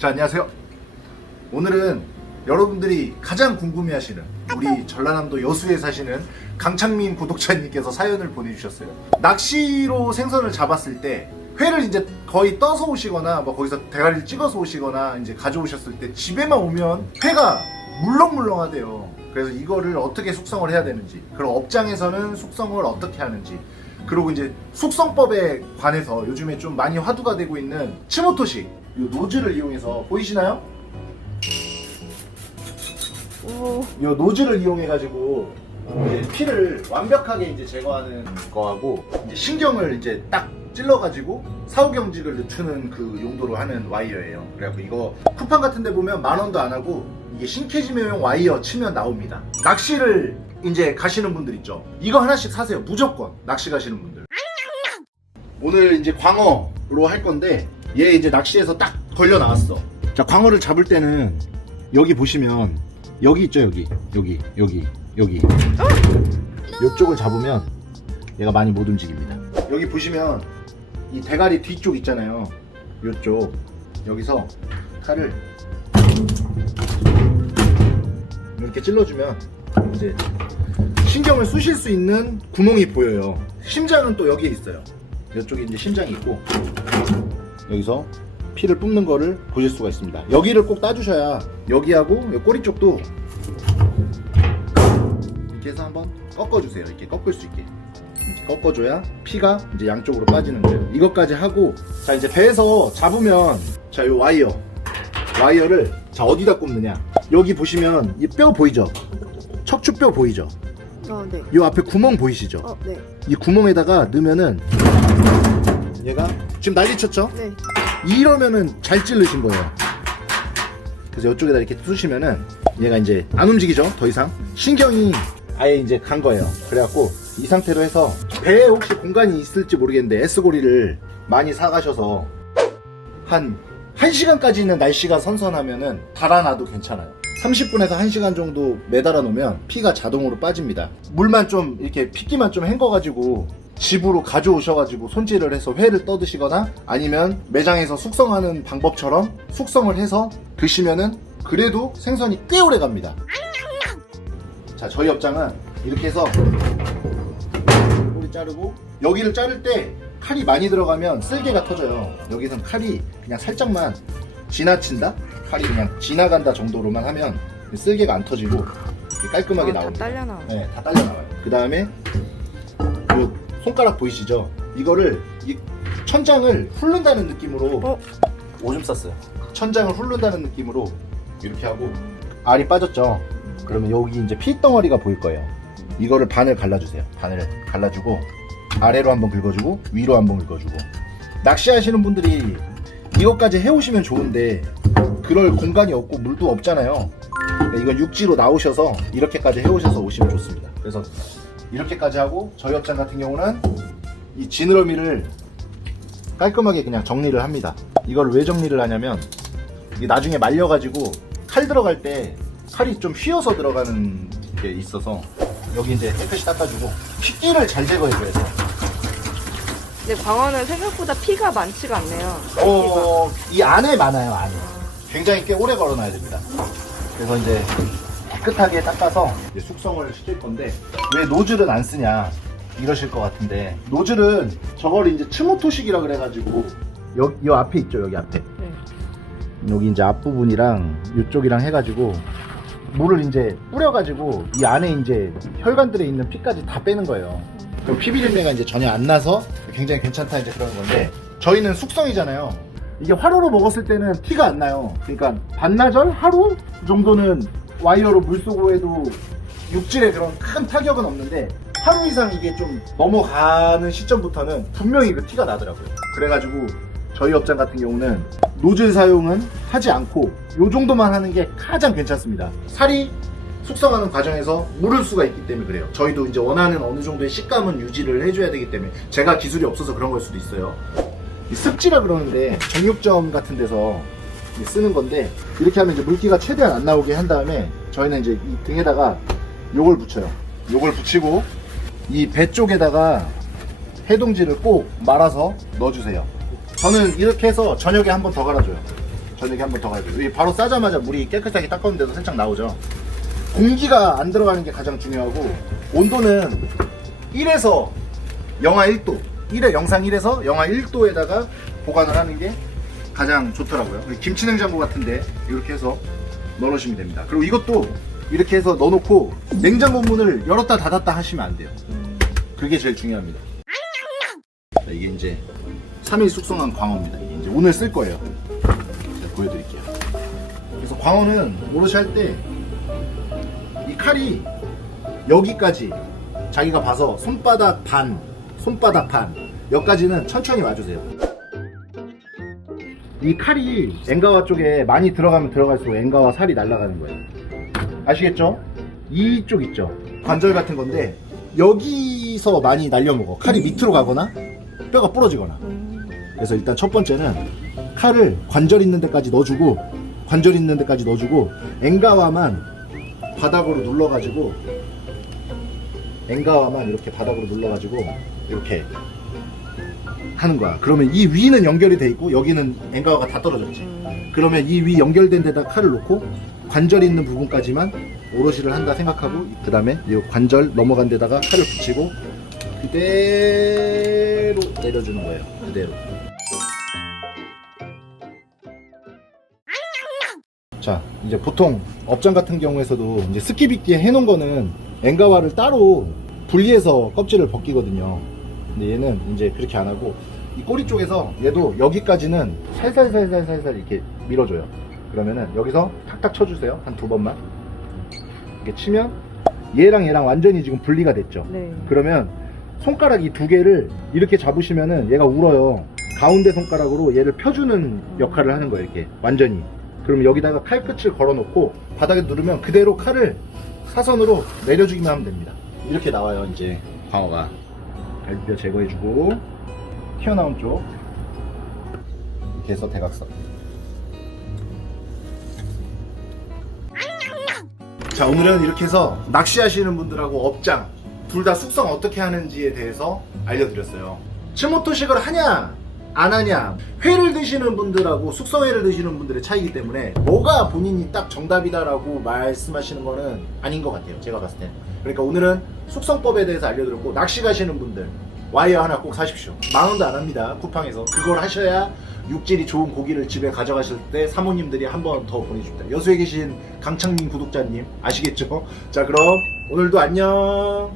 자, 안녕하세요. 오늘은 여러분들이 가장 궁금해하시는 우리 전라남도 여수에 사시는 강창민 구독자님께서 사연을 보내주셨어요. 낚시로 생선을 잡았을 때 회를 이제 거의 떠서 오시거나 뭐 거기서 대가리를 찍어서 오시거나 이제 가져오셨을 때 집에만 오면 회가 물렁물렁하대요. 그래서 이거를 어떻게 숙성을 해야 되는지, 그리고 업장에서는 숙성을 어떻게 하는지, 그리고 이제 숙성법에 관해서 요즘에 좀 많이 화두가 되고 있는 치모토식 이 노즐을 이용해서 보이시나요? 오, 이 노즐을 이용해 가지고 이제 피를 완벽하게 이제 제거하는 거하고 이제 신경을 이제 딱 찔러 가지고 사후경직을 늦추는 그 용도로 하는 와이어예요. 그래갖고 이거 쿠팡 같은데 보면 만 원도 안 하고 이게 신캐지매용 와이어 치면 나옵니다. 낚시를 이제 가시는 분들 있죠. 이거 하나씩 사세요. 무조건 낚시 가시는 분들. 오늘 이제 광어로 할 건데 얘 이제 낚시에서 딱 걸려 나왔어. 자 광어를 잡을 때는 여기 보시면 여기 있죠 여기 여기 여기 여기 이쪽을 잡으면 얘가 많이 못 움직입니다. 여기 보시면 이 대가리 뒤쪽 있잖아요. 이쪽 여기서 칼을 이렇게 찔러주면 이제 신경을 쑤실 수 있는 구멍이 보여요. 심장은 또 여기에 있어요. 이쪽에 이제 심장이 있고 여기서 피를 뿜는 거를 보실 수가 있습니다. 여기를 꼭 따주셔야 여기하고 이 꼬리 쪽도 이렇게 해서 한번 꺾어주세요. 이렇게 꺾을 수 있게. 이렇게 꺾어줘야 피가 이제 양쪽으로 빠지는 거예요. 이것까지 하고 자 이제 배에서 잡으면 자 이 와이어 와이어를 자 어디다 꼽느냐 여기 보시면 이 뼈 보이죠? 척추뼈 보이죠? 어, 네. 이 앞에 구멍 보이시죠? 어, 네. 이 구멍에다가 넣으면은 지금 난리 쳤죠? 네. 이러면은 잘 찔르신 거예요. 그래서 이쪽에다 이렇게 쑤시면은 얘가 이제 안 움직이죠? 더 이상 신경이 아예 이제 간 거예요. 그래갖고 이 상태로 해서 배에 혹시 공간이 있을지 모르겠는데 S고리를 많이 사가셔서 한 1시간까지는 날씨가 선선하면은 달아놔도 괜찮아요. 30분에서 1시간 정도 매달아 놓으면 피가 자동으로 빠집니다. 물만 좀 이렇게 핏기만 좀 헹궈가지고 집으로 가져오셔가지고 손질을 해서 회를 떠드시거나 아니면 매장에서 숙성하는 방법처럼 숙성을 해서 드시면은 그래도 생선이 꽤 오래 갑니다. 자, 저희 업장은 이렇게 해서 꼬리 자르고 여기를 자를 때 칼이 많이 들어가면 쓸개가 터져요. 여기선 칼이 그냥 살짝만 지나친다? 칼이 그냥 지나간다 정도로만 하면 쓸개가 안 터지고 깔끔하게 어, 다 나옵니다. 딸려 나와. 네, 다 딸려 나와요. 그 다음에 요 손가락 보이시죠? 이거를 이 천장을 훑는다는 느낌으로 어? 오줌 쌌어요. 천장을 훑는다는 느낌으로 이렇게 하고 알이 빠졌죠. 그러면 여기 이제 피 덩어리가 보일 거예요. 이거를 반을 갈라주세요. 반을 갈라주고 아래로 한번 긁어주고 위로 한번 긁어주고 낚시하시는 분들이 이것까지 해오시면 좋은데 그럴 공간이 없고 물도 없잖아요. 그러니까 이건 육지로 나오셔서 이렇게까지 해오셔서 오시면 좋습니다. 그래서 이렇게까지 하고 저희 업장 같은 경우는 이 지느러미를 깔끔하게 그냥 정리를 합니다. 이걸 왜 정리를 하냐면 이게 나중에 말려가지고 칼 들어갈 때 칼이 좀 휘어서 들어가는 게 있어서 여기 이제 깨끗이 닦아주고 핏기를 잘 제거해줘야 돼요. 근데 광어는 생각보다 피가 많지가 않네요. 어, 이 안에 많아요, 안에. 굉장히 꽤 오래 걸어놔야 됩니다. 그래서 이제 깨끗하게 닦아서 이제 숙성을 시킬 건데 왜 노즐은 안 쓰냐 이러실 것 같은데 노즐은 저걸 이제 츠모토식이라 그래가지고 여, 요 앞에 있죠, 여기 앞에. 네. 여기 이제 앞부분이랑 이쪽이랑 해가지고 물을 이제 뿌려가지고 이 안에 이제 혈관들에 있는 피까지 다 빼는 거예요. 그럼 피 비린내가 이제 전혀 안 나서 굉장히 괜찮다 이제 그런 건데 저희는 숙성이잖아요. 이게 화로로 먹었을 때는 티가 안 나요. 그러니까 반나절 하루 정도는 와이어로 물 쏘고 해도 육질에 그런 큰 타격은 없는데 하루 이상 이게 좀 넘어가는 시점부터는 분명히 그 티가 나더라고요. 그래가지고 저희 업장 같은 경우는 노즐 사용은 하지 않고 요 정도만 하는 게 가장 괜찮습니다. 살이 숙성하는 과정에서 물을 수가 있기 때문에 그래요. 저희도 이제 원하는 어느 정도의 식감은 유지를 해줘야 되기 때문에 제가 기술이 없어서 그런 걸 수도 있어요. 이 습지라 그러는데 정육점 같은 데서 쓰는 건데 이렇게 하면 이제 물기가 최대한 안 나오게 한 다음에 저희는 이제 이 등에다가 요걸 붙여요. 요걸 붙이고 이 배 쪽에다가 해동지를 꼭 말아서 넣어주세요. 저는 이렇게 해서 저녁에 한 번 더 갈아줘요. 저녁에 한 번 더. 이게 바로 싸자마자 물이 깨끗하게 닦았는데도 살짝 나오죠. 공기가 안 들어가는 게 가장 중요하고 온도는 1에서 영하 1도, 1에 영상 1에서 영하 1도에다가 보관을 하는 게 가장 좋더라고요. 김치 냉장고 같은데 이렇게 해서 넣어놓으시면 됩니다. 그리고 이것도 이렇게 해서 넣어놓고 냉장고 문을 열었다 닫았다 하시면 안 돼요. 그게 제일 중요합니다. 자, 이게 이제 3일 숙성한 광어입니다. 이게 이제 오늘 쓸 거예요. 제가 보여드릴게요. 그래서 광어는 오롯이 할 때 이 칼이 여기까지 자기가 봐서 손바닥 반, 손바닥 반 여기까지는 천천히 와주세요. 이 칼이 엥가와 쪽에 많이 들어가면 들어갈수록 엥가와 살이 날아가는 거예요. 아시겠죠? 이쪽 있죠? 관절 같은 건데 여기서 많이 날려먹어. 칼이 밑으로 가거나 뼈가 부러지거나. 그래서 일단 첫 번째는 칼을 관절 있는 데까지 넣어주고 관절 있는 데까지 넣어주고 엥가와만 바닥으로 눌러가지고 엥가와만 이렇게 바닥으로 눌러가지고 이렇게 하는 거야. 그러면 이 위는 연결이 돼 있고 여기는 엥가와가 다 떨어졌지. 그러면 이 위 연결된 데다 칼을 놓고 관절 있는 부분까지만 오롯이를 한다 생각하고 그 다음에 이 관절 넘어간 데다가 칼을 붙이고 그대로 내려주는 거예요. 그대로. 자, 이제 보통 업장 같은 경우에서도 이제 스키비끼에 해놓은 거는 엥가와를 따로 분리해서 껍질을 벗기거든요. 근데 얘는 이제 그렇게 안 하고 이 꼬리 쪽에서 얘도 여기까지는 살살살살살살 이렇게 밀어줘요. 그러면은 여기서 탁탁 쳐주세요. 한 두 번만. 이렇게 치면 얘랑 얘랑 완전히 지금 분리가 됐죠. 네. 그러면 손가락 이 두 개를 이렇게 잡으시면은 얘가 울어요. 가운데 손가락으로 얘를 펴주는 역할을 하는 거예요. 이렇게 완전히. 그럼 여기다가 칼끝을 걸어놓고 바닥에 누르면 그대로 칼을 사선으로 내려주기만 하면 됩니다. 이렇게 나와요. 이제 광어가 갈비뼈 제거해주고 튀어나온 쪽. 이렇게 해서 대각선. 자 오늘은 이렇게 해서 낚시하시는 분들하고 업장 둘 다 숙성 어떻게 하는지에 대해서 알려드렸어요. 츠모토식을 하냐 안 하냐? 회를 드시는 분들하고 숙성회를 드시는 분들의 차이기 때문에 뭐가 본인이 딱 정답이다라고 말씀하시는 거는 아닌 것 같아요 제가 봤을 때 그러니까 오늘은 숙성법에 대해서 알려드렸고 낚시 가시는 분들 와이어 하나 꼭 사십시오. 만 원도 안 합니다 쿠팡에서. 그걸 하셔야 육질이 좋은 고기를 집에 가져가실 때 사모님들이 한 번 더 보내줍니다. 여수에 계신 강창민 구독자님 아시겠죠? 자 그럼 오늘도 안녕